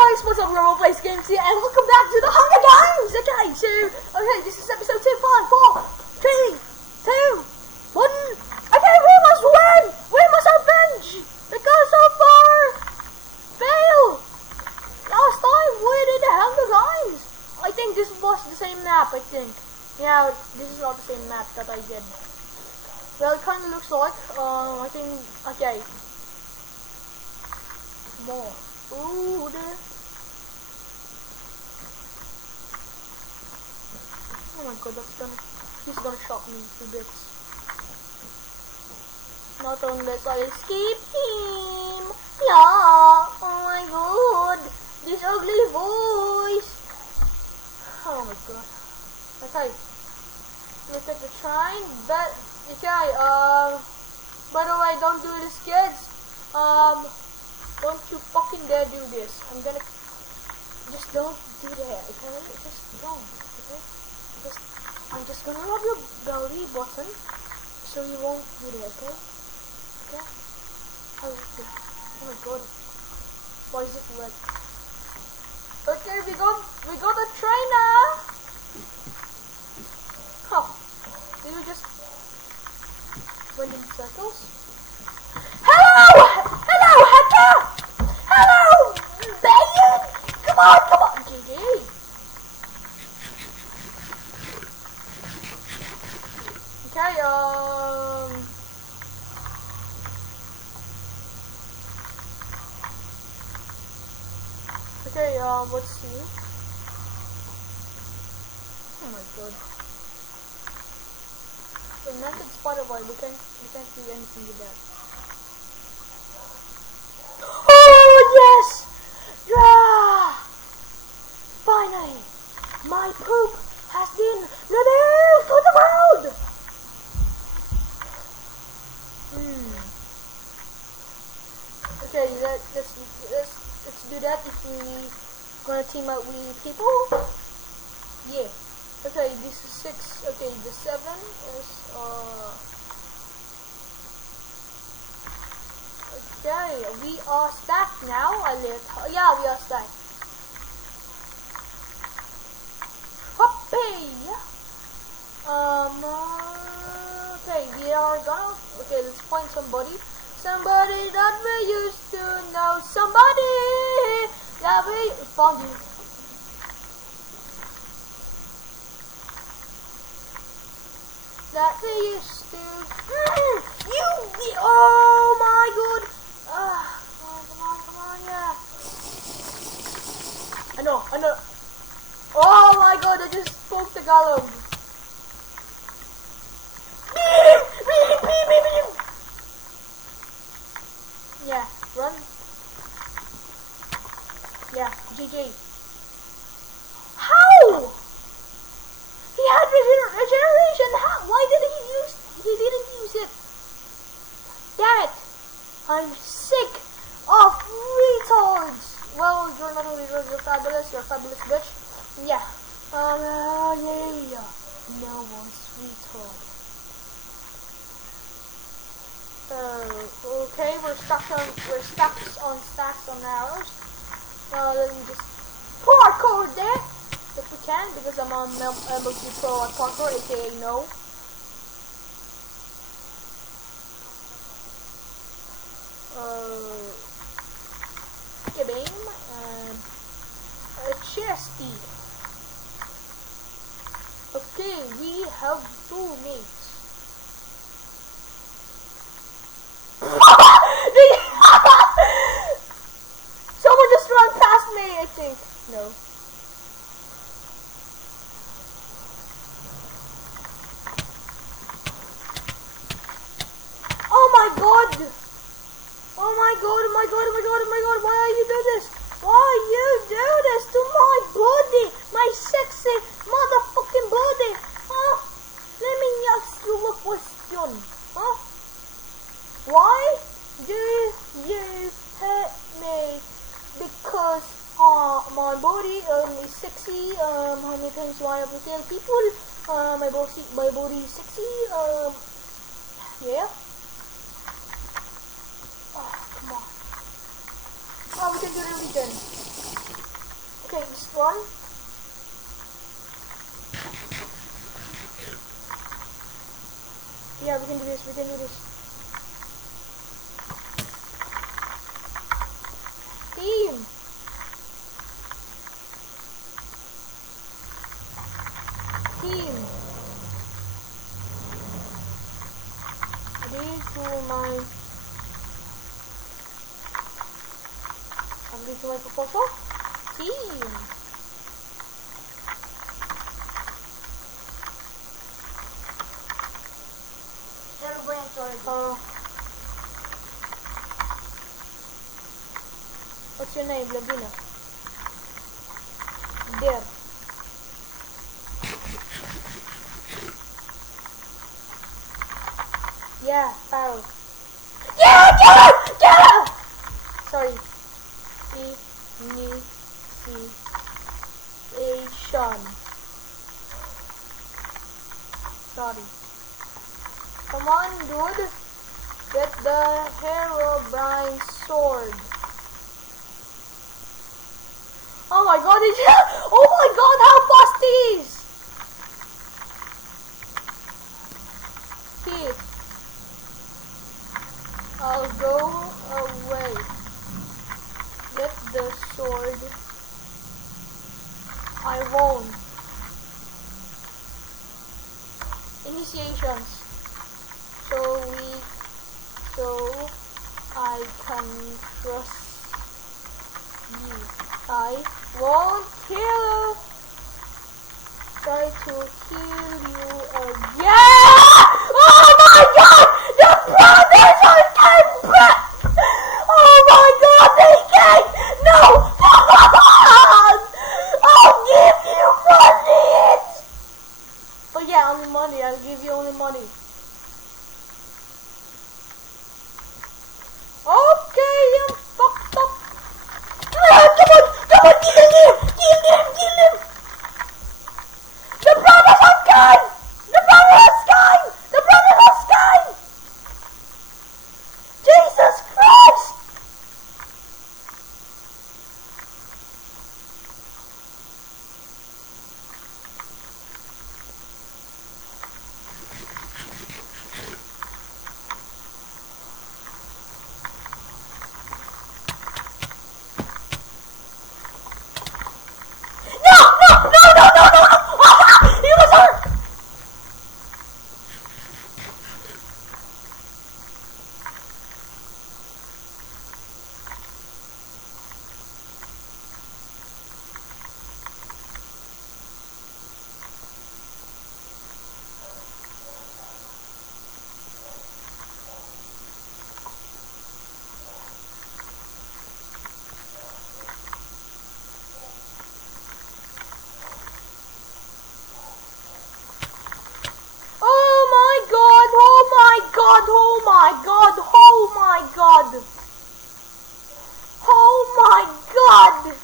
guys, what's up, Robo Plays Games here, and welcome back to the Hunger Games! Okay, this is episode 2, 5, 4, 3, 2, 1. Okay, we must win! We must avenge! Because so far, fail! Last time we did the Hunger Games! I think this was the same map, I think. Yeah, this is not the same map that I did. Well, it kinda looks like, I think, okay. More. Ooh, there. Oh my god, he's gonna chop me to bits. Not unless I escape him. Yeah, oh my god, this ugly voice. Oh my god. Okay, let's take the train, but, okay, by the way, don't do this, kids. Don't you fucking dare do this. Just don't do that, okay? Just don't, okay? I'm just gonna rub your belly button so you won't do that, okay? Okay? Oh my god. Why is it red? Okay, we got a trainer! Huh. Do you just run in circles? Hello! Hello, hacker! Hello, Bayon! Come on! GG! Okay, let's see. Oh my god. The naked spider boy, we can't do anything with that. Oh yes! Yeah! Finally, my poop has been revealed to the world! Okay, let's do that if we gonna team up with people. Yeah. Okay, this is 6. Okay, the 7 is okay, we are stacked now. Yeah, we are stacked. Hoppy! Okay, we are gonna. Okay, let's find somebody. Somebody that we used to know. Somebody that we found you. That we used to. Oh my god! Come on, yeah. I know. Oh my god, I just spoke the Tagalog. Yeah, run. Yeah, GG. How? He had regeneration. Why didn't he didn't use it? Damn it! I'm sick of retards. Well, you're not a retard, you're fabulous bitch. Yeah. Yeah. No one's retard. Okay, we're stacks on arrows. Let me just parkour there if we can, because I'm able to pro at parkour, aka no. Beam and a chesty. Okay, we have 2 mates. Someone just ran past me, I think. No. Why you do this? Why you do this to my body? My sexy motherfucking body? Huh? Let me ask you a question. Huh? Why do you hurt me? Because my body is sexy. How many times do I have to tell people? My body is sexy. Yeah. Oh, come on. Oh, we can do it again. one. Yeah, we can do this. We can do this. Team. Team. 3, 2, 9. Agree to my proposal? Team. What's your name, Lavina? There. Yeah, Farrell. Yeah, get her! Get her! Sorry. Initiation. Sorry. Come on, dude. Get the Herobrine sword. Oh my god, oh my god, how fast he is! Here. I'll go away. Get the sword. I won't. Initiations. So I can trust you. I won't try to kill you again. Oh my god! The brothers are dead! Oh my god, they can't! No! I'll give you money! But yeah, only money. I'll give you only money. Okay, I'm fucked up. Come on, kill him! The brothers have gone! Jesus Christ! Oh my god!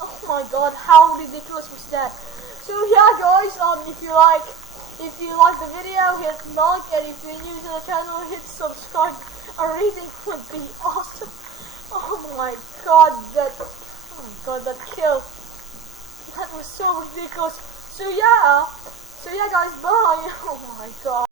Oh my god, how ridiculous was that? So yeah guys, if you like the video, hit like, and if you're new to the channel, hit subscribe. A rating would be awesome. Oh my god, that kill. That was so ridiculous. So yeah guys, bye. Oh my god.